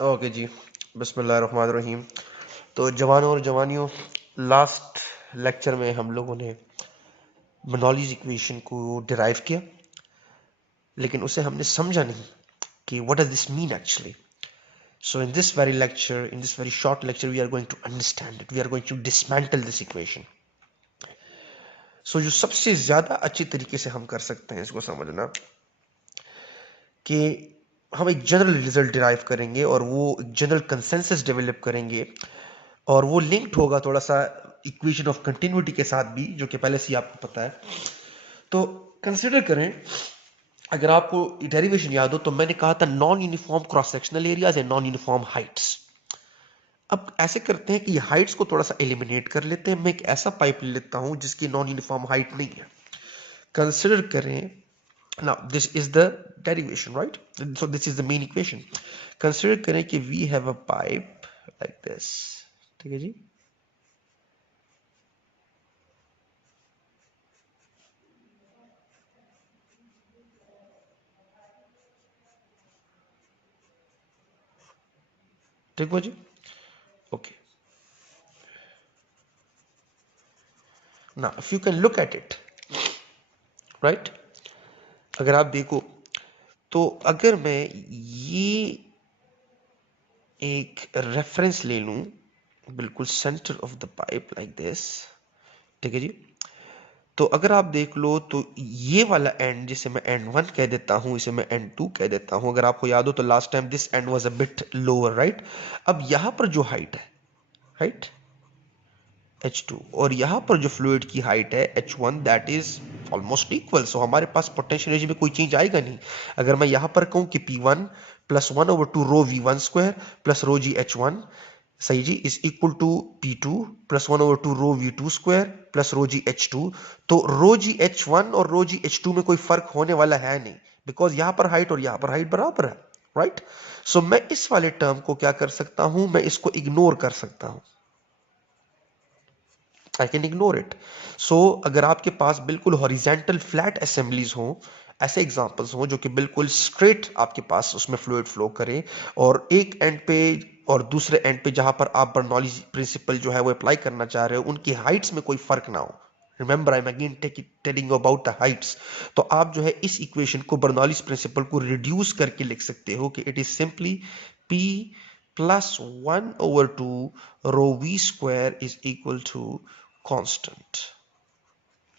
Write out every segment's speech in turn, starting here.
Okay जी। बिस्मिल्लाहिर्रहमानिर्रहीम। तो जवानों और जवानियों, लास्ट लेक्चर में हम लोगों ने बर्नौलीज इक्वेशन को डिराइव किया, लेकिन उसे हमने समझा नहीं कि what does this mean actually. So in this very lecture, in this very short lecture, we are going to understand it. We are going to dismantle this equation. So जो सबसे ज्यादा अच्छी तरीके से हम कर सकते हैं इसको समझना कि हम एक जनरल रिजल्ट डिराइव करेंगे और वो एक जनरल कंसेंसस डेवलप करेंगे, और वो लिंक्ड होगा थोड़ा सा इक्वेशन ऑफ कंटिन्यूटी के साथ भी, जो कि पहले से ही आपको पता है. तो कंसिडर करें, अगर आपको डेरिवेशन याद हो तो मैंने कहा था non uniform cross sectional areas and non uniform Heights. अब ऐसे करते हैं कि हाइट्स को थोड़ा सा एलिमिनेट कर लेते हैं. मैं एक ऐसा पाइप ले लेता हूं जिसकी नॉन यूनिफॉर्म हाइट नहीं है. कंसिडर करें, now this is the derivation, right? So this is the main equation. Consider करें कि we have a pipe like this. ठीक है जी. ठीक हो जी. Okay. Now if you can look at it, right? अगर आप देखो तो अगर मैं ये एक रेफरेंस ले लूं, बिल्कुल centre of the pipe like this. ठीक है जी. तो अगर आप देख लो तो ये वाला एंड, जिसे मैं एंड वन कह देता हूं, इसे मैं एंड टू कह देता हूं. अगर आपको याद हो तो last time this and was a bit lower, right? अब यहां पर जो हाइट है, राइट, h2, और यहां पर जो फ्लूइड की हाइट है h1, that is almost equal. So हमारे पास पोटेंशियल एनर्जी में कोई चेंज आएगा नहीं. अगर मैं यहां पर कहूं कि P1 plus 1/2 rho V1 square plus rho g H1, सही जी, is equal to P2 plus 1/2 rho V2 square plus rho g H2, तो रो जी H1 और रो जी H2 में कोई फर्क होने वाला है नहीं, बिकॉज यहां पर हाइट और यहां पर हाइट बराबर है, राइट? सो मैं इस वाले टर्म को क्या कर सकता हूं, मैं इसको इग्नोर कर सकता हूं. I can ignore it. So अगर आपके पास बिल्कुल हॉरिजेंटल फ्लैट असेंबलीज हो, ऐसे एग्जांपल्स हो जो कि बिल्कुल स्ट्रेट आपके पास उसमें फ्लूइड फ्लो करे, और एक एंड पे और दूसरे एंड पे जहां पर आप बर्नौलीज प्रिंसिपल जो है वो अप्लाई करना चाह रहे हो, उनकी हाइट्स में कोई फर्क ना हो. Remember, I am again telling about the Heights. तो आप जो है इस इक्वेशन को, बर्नौलीज प्रिंसिपल को रिड्यूस करके लिख सकते हो कि it is simply P plus 1/2 rho V square is equal to constant.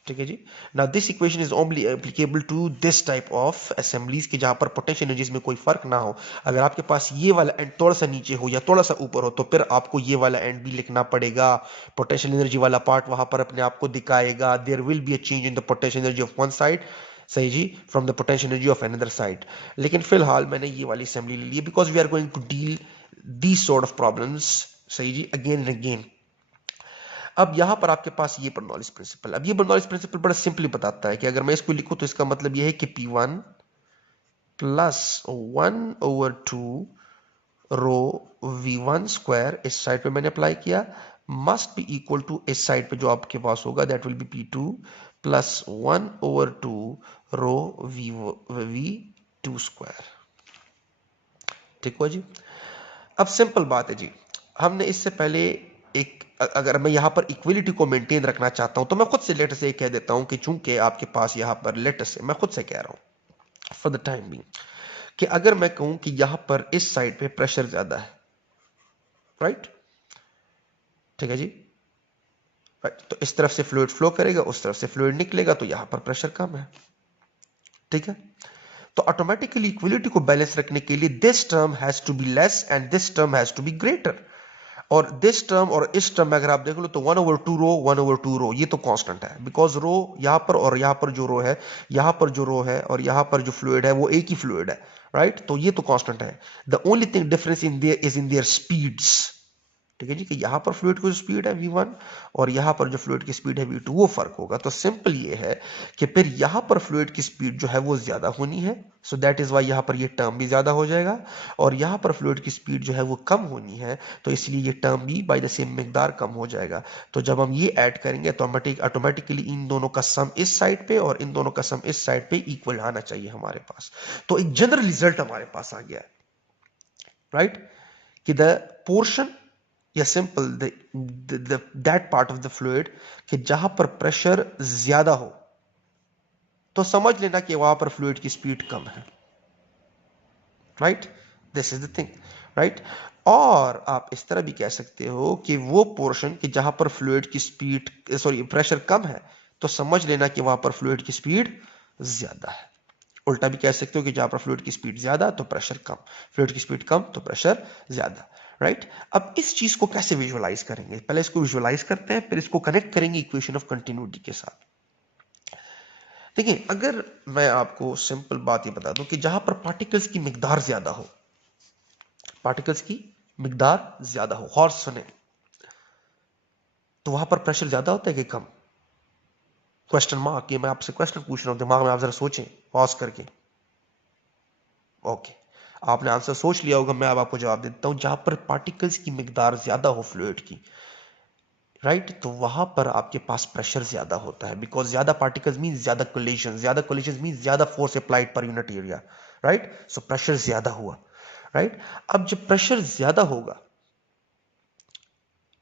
ठीक है जी. Now this equation is only applicable to this type of assemblies की जहां पर पोटेंशियल एनर्जीज में कोई फर्क ना हो. अगर आपके पास ये वाला एंड थोड़ा सा नीचे हो या थोड़ा सा ऊपर हो, तो फिर आपको ये वाला एंड भी लिखना पड़ेगा. पोटेंशियल एनर्जी वाला पार्ट वहां पर अपने आप को दिखाएगा. There will be a change in the potential energy of one side, सही जी, from the potential energy of another side. लेकिन फिलहाल मैंने ये वाली असेंबली ले ली है because we are going to deal these sort of problems, सही जी, अगेन एंड अगेन. अब यहां पर आपके पास ये बर्नौलीज प्रिंसिपल. अब ये बर्नौलीज प्रिंसिपल बड़ा सिंपली बताता है कि अगर मैं इसको लिखूं तो इसका मतलब ये है कि P1 plus 1/2 rho V1 square इस साइड पे मैंने अप्लाई किया, मस्ट बी इक्वल टू इस साइड पे जो आपके पास होगा, that will be P2 plus 1/2 rho V2 square. ठीक हो जी. अब सिंपल बात है जी. हमने इससे पहले एक, अगर मैं यहां पर इक्वलिटी को मेंटेन रखना चाहता हूं तो मैं खुद से लेटर से कह देता हूं कि चूंकि आपके पास यहां पर लेटर से, मैं खुद से कह रहा हूं फॉर द टाइम बीइंग, कि अगर मैं कहूं कि यहां पर इस साइड पे प्रेशर ज्यादा है, राइट? ठीक है जी. राइट. तो इस तरफ से फ्लूइड फ्लो करेगा, उस तरफ से फ्लूइड निकलेगा, तो यहां पर प्रेशर कम है. ठीक है. तो ऑटोमेटिकली इक्वलिटी को बैलेंस रखने के लिए this term has to be less and this term has to be greater. और दिस टर्म और इस टर्म में अगर आप देख लो तो 1/2 रो 1/2 रो, ये तो कांस्टेंट है, बिकॉज रो यहां पर और यहां पर जो रो है, यहां पर जो रो है और यहां पर जो फ्लूइड है वो एक ही फ्लूइड है, राइट? तो ये तो कांस्टेंट है. The only thing difference in their is in their speeds. ठीक है जी, कि यहां पर फ्लूइड की जो स्पीड है V1 और यहां पर जो फ्लूइड की स्पीड है V2, वो फर्क होगा. तो सिंपल ये है कि फिर यहां पर फ्लूइड की स्पीड जो है वो ज्यादा होनी है, सो दैट इज वाई यहां पर ये टर्म भी ज्यादा हो जाएगा, और यहां पर फ्लूइड की स्पीड जो है वो कम होनी है, तो इसलिए ये टर्म भी बाय द सेम मिकदार कम हो जाएगा. तो जब हम ये ऐड करेंगे तो ऑटोमेटिकली इन दोनों का सम इस साइड पे और इन दोनों का सम इस साइड पे इक्वल आना चाहिए हमारे पास. तो एक जनरल रिजल्ट हमारे पास आ गया, राइट? कि द पोर्शन या simple that part of the fluid कि जहां पर प्रेशर ज्यादा हो तो समझ लेना कि वहां पर फ्लूइड की स्पीड कम है, right? This is the thing, right? और आप इस तरह भी कह सकते हो कि वो पोर्शन कि जहां पर फ्लूइड की स्पीड सॉरी प्रेशर कम है तो समझ लेना कि वहां पर फ्लूइड की स्पीड ज्यादा है। उल्टा भी कह सकते हो कि जहां पर फ्लूइड की स्पीड ज्यादा तो प्रेशर कम, फ्लूइड की स्पीड कम तो प्रेशर ज्यादा, राइट? अब इस चीज को कैसे विजुअलाइज करेंगे? पहले इसको विजुअलाइज करते हैं, फिर इसको कनेक्ट करेंगे इक्वेशन ऑफ कंटिन्यूटी के साथ। देखिए, अगर मैं आपको सिंपल बात ये बता दूं कि जहां पर पार्टिकल्स की मिकदार ज्यादा हो, पार्टिकल्स की मिकदार ज्यादा हो, गौर से सुने, तो वहां पर प्रेशर ज्यादा होता है कि कम? क्वेश्चन मार्क, ये मैं आपसे क्वेश्चन पूछ रहा हूं, दिमाग में आप जरा सोचें पॉज करके। ओके, आपने आंसर सोच लिया होगा, मैं अब आपको जवाब देता हूं। जहां पर पार्टिकल्स की मिकदार ज्यादा हो फ्लूइड की, राइट, तो वहां पर आपके पास प्रेशर ज्यादा होता है, बिकॉज ज्यादा पार्टिकल्स मीन ज्यादा कोलिजन, ज्यादा कोलिजन मीन ज्यादा force applied per unit area, right? So pressure ज्यादा हुआ, राइट? अब जब प्रेशर ज्यादा होगा,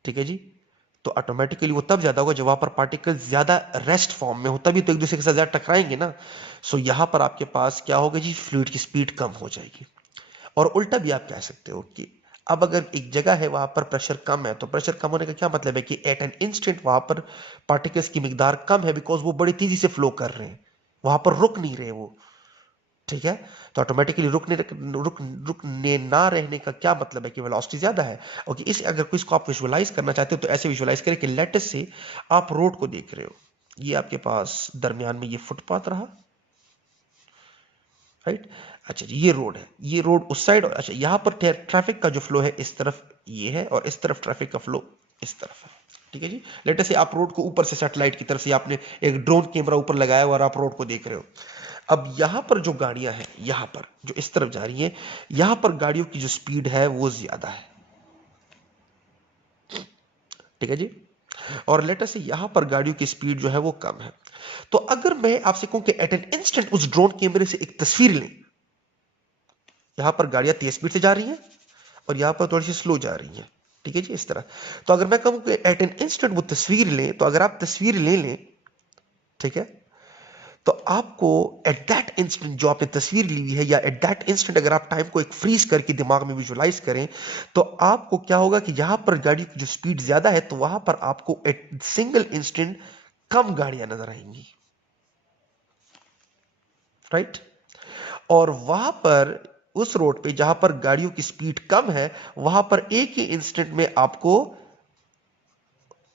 ठीक है जी, तो ऑटोमेटिकली वो तब ज्यादा होगा जब वहां पर पार्टिकल ज्यादा रेस्ट फॉर्म में हो, तभी तो एक दूसरे के साथ ज्यादा टकराएंगे ना। सो यहां पर आपके पास क्या होगा जी, फ्लूइड की स्पीड कम हो जाएगी। और उल्टा भी आप कह सकते हो कि अब अगर एक जगह है वहां पर प्रेशर कम है, तो प्रेशर कम होने का क्या मतलब है कि एट एन इंस्टेंट वहां पर पार्टिकल्स की मिकदार कम है, बिकॉज वो बड़ी तेजी से फ्लो कर रहे हैं, वहां पर रुक नहीं रहे वो, ठीक है? तो ऑटोमेटिकली रुकने ना रहने का क्या मतलब है कि वेलोसिटी ज्यादा है। ओके, इस अगर कोई इसको आप विजुअलाइज करना चाहते हो तो ऐसे विजुअलाइज करें कि लेट्स से आप रोड को देख रहे हो, ये आपके पास दरमियान में ये फुटपाथ रहा, राइट? अच्छा जी, ये रोड है, ये रोड उस साइड, अच्छा यहां पर ट्रैफिक का जो फ्लो है इस तरफ ये है, और इस तरफ ट्रैफिक का फ्लो इस तरफ है, ठीक है जी? लेट अस से आप रोड को ऊपर से सैटेलाइट की तरफ से आपने एक ड्रोन कैमरा ऊपर लगाया हुआ और आप रोड को देख रहे हो। अब यहां पर जो गाड़ियां हैं, यहां पर जो इस तरफ जा रही हैं, यहां पर गाड़ियों की जो स्पीड है वो ज्यादा है, ठीक है जी? और लेट अस से यहां पर गाड़ियों की स्पीड जो है वो कम है। तो अगर मैं आपसे कहूं कि एट एन इंस्टेंट उस ड्रोन कैमरे से एक तस्वीर लें, यहां पर गाड़ियां तेज स्पीड से जा रही हैं और यहां पर थोड़ी सी स्लो जा रही हैं, ठीक है जी, इस तरह। तो अगर मैं कहूं कि एट एन इंस्टेंट वो तस्वीर लें, तो अगर आप तस्वीर ले लें, ठीक है, तो आपको एट दैट इंस्टेंट जो आपने तस्वीर ली हुई है, या एट दैट इंस्टेंट अगर आप टाइम को एक फ्रीज करके दिमाग में विजुअलाइज करें, तो आपको क्या होगा कि यहां पर गाड़ी की जो स्पीड ज्यादा है, तो वहां पर आपको एट सिंगल इंस्टेंट कम गाड़ियां नजर आएंगी, राइट? और वहां पर उस रोड पे जहां पर गाड़ियों की स्पीड कम है, वहां पर एक ही इंस्टेंट में आपको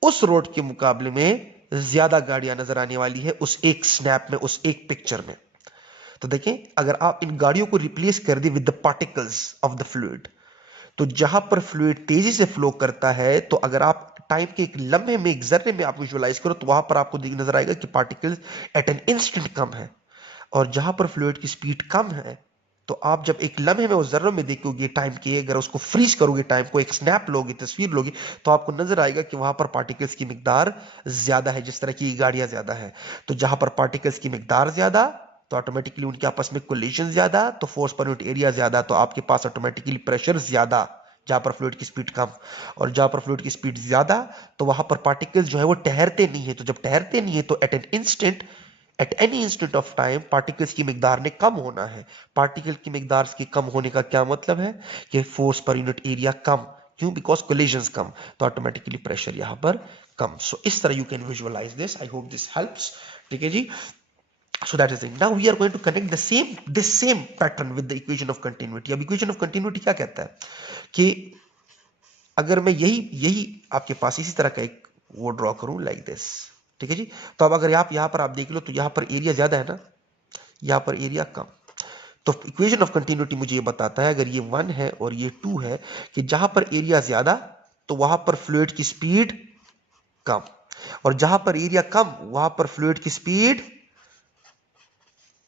उस रोड के मुकाबले में ज्यादा गाड़ियां नजर आने वाली है, उस एक स्नैप में, उस एक पिक्चर में। तो देखें, अगर आप इन गाड़ियों को रिप्लेस कर दें with the particles of the fluid, तो जहां पर फ्लूइड तेजी से फ्लो करता है, तो अगर आप टाइम के एक लम्हे में, एक जर्रे में आप विजुअलाइज करो, तो वहां पर आपको नजर आएगा कि पार्टिकल्स एट एन इंस्टेंट कम है। और जहां पर फ्लूइड की स्पीड कम है, तो आप जब एक लम्हे में उस जर्रों में देखोगे टाइम के, अगर उसको फ्रीज करोगे, टाइम को एक स्नैप लोगे, तस्वीर लोगे, तो आपको नजर आएगा कि वहां पर पार्टिकल्स की मिकदार ज्यादा है, जिस तरह की गाड़ियां ज्यादा है। तो जहां पर पार्टिकल्स की मिकदार ज्यादा, तो ऑटोमेटिकली उनके आपस में कोलिजन ज्यादा, तो फोर्स पर यूनिट एरिया ज्यादा, तो आपके पास ऑटोमेटिकली प्रेशर ज्यादा जहां पर फ्लूइड की स्पीड कम। और जहां पर फ्लूइड की स्पीड ज्यादा, तो वहां पर पार्टिकल्स जो है वो ठहरते नहीं है, तो जब ठहरते नहीं है तो at an instant, at any instant of time particles की मिकदार ने कम होना है। पार्टिकल की मिकदार के कम होने का क्या मतलब है कि फोर्स पर यूनिट एरिया कम, क्यों? बिकॉज कोलिजंस कम, तो ऑटोमेटिकली प्रेशर यहां पर कम। सो इस तरह you can visualize this, I hope this helps, ठीक है जी? So that is it. Now we are going to connect this same pattern with the equation of continuity. अब equation of continuity क्या कहता है कि अगर मैं यही यही आपके पास इसी तरह का एक वो ड्रॉ करूं लाइक दिस, ठीक है जी? तो अब अगर आप यहां पर आप देख लो, तो यहां पर एरिया ज्यादा है ना, यहां पर एरिया कम। तो इक्वेशन ऑफ कंटिन्यूटी मुझे ये बताता है, अगर ये 1 है और ये 2 है, कि जहां पर एरिया ज्यादा, तो वहां पर फ्लूइड की स्पीड कम, और जहां पर एरिया कम, वहां पर फ्लूइड की स्पीड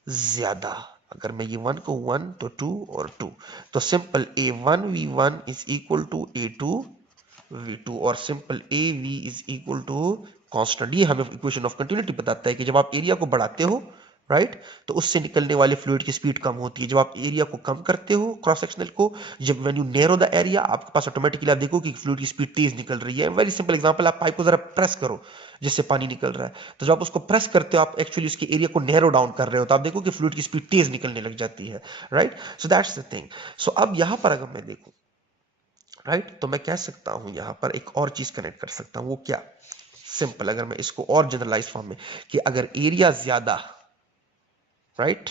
ज्यादा। अगर मैं ये 1 को 1 तो 2 और 2, तो simple A1V1 is equal to A2V2, और simple AV is equal to constant. ये हमें इक्वेशन ऑफ कंटिन्यूटी बताता है कि जब आप एरिया को बढ़ाते हो राइट। तो उससे निकलने वाले फ्लूइड की स्पीड कम होती है। जब आप एरिया को कम करते हो क्रॉस सेक्शनल को, जब when you narrow the area, आपके पास ऑटोमेटिकली आप देखो कि फ्लूइड की स्पीड तेज निकल रही है। वेरी सिंपल एग्जांपल, आप पाइप को जरा प्रेस करो जिससे पानी निकल रहा है, तो जब आप उसको प्रेस करते हो आप एक्चुअली उसके एरिया को नैरो डाउन कर रहे हो, तो आप देखो कि फ्लूइड की स्पीड तेज निकलने लग जाती है। Right, so that's the thing. So अब यहां पर अगर मैं देखूं, राइट, तो मैं कह सकता हूं यहां पर एक और चीज कनेक्ट कर सकता हूं, वो क्या, सिंपल, अगर मैं इसको और जनरलाइज फॉर्म में, कि अगर एरिया ज्यादा, राइट,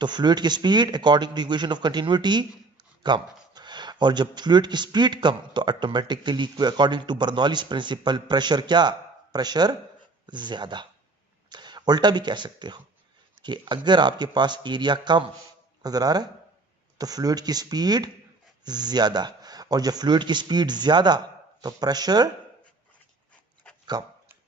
तो फ्लूइड की speed according to equation of continuity कम, और जब फ्लूइड की स्पीड कम तो automatically according to Bernoulli's principle pressure क्या, प्रेशर ज्यादा। उल्टा भी कह सकते हो कि अगर आपके पास एरिया कम नजर आ रहा है तो फ्लूइड की स्पीड ज्यादा, और जब फ्लूइड की स्पीड ज्यादा तो प्रेशर कम।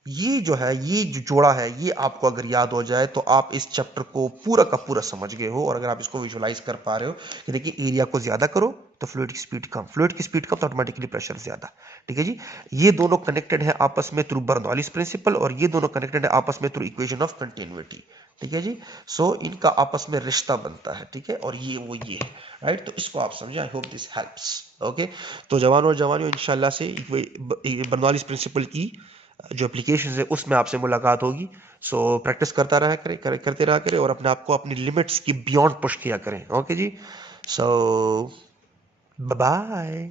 ये जो है, ये जो जोड़ा है, ये आपको अगर याद हो जाए तो आप इस चैप्टर को पूरा का पूरा समझ गए हो। और अगर आप इसको विजुलाइज कर पा रहे हो कि देखिए एरिया को ज्यादा करो तो फ्लूइड की स्पीड कम, फ्लूइड की स्पीड कम तो ऑटोमेटिकली प्रेशर ज्यादा। ठीक है जी, ये दोनों कनेक्टेड है आपस में थ्रू बर्नौलीज प्रिंसिपल, और ये दोनों कनेक्टेड है आपस में थ्रू इक्वेशन ऑफ कंटिन्यूटी। ठीक है जी, सो इनका आपस में रिश्ता बनता है। ठीक है, और ये वो ये है, राइट। तो इसको आप समझे, आई होप दिस हेल्प्स। ओके, तो जवानों और जवानियों इंशाल्लाह से बर्नौलीज प्रिंसिपल की जो एप्लीकेशन है उसमें आपसे मुलाकात होगी। सो प्रैक्टिस करता रहा करें, करते रहा करें, और अपने आप को अपनी लिमिट्स की बियॉन्ड पुश किया करें। ओके जी, सो बाय।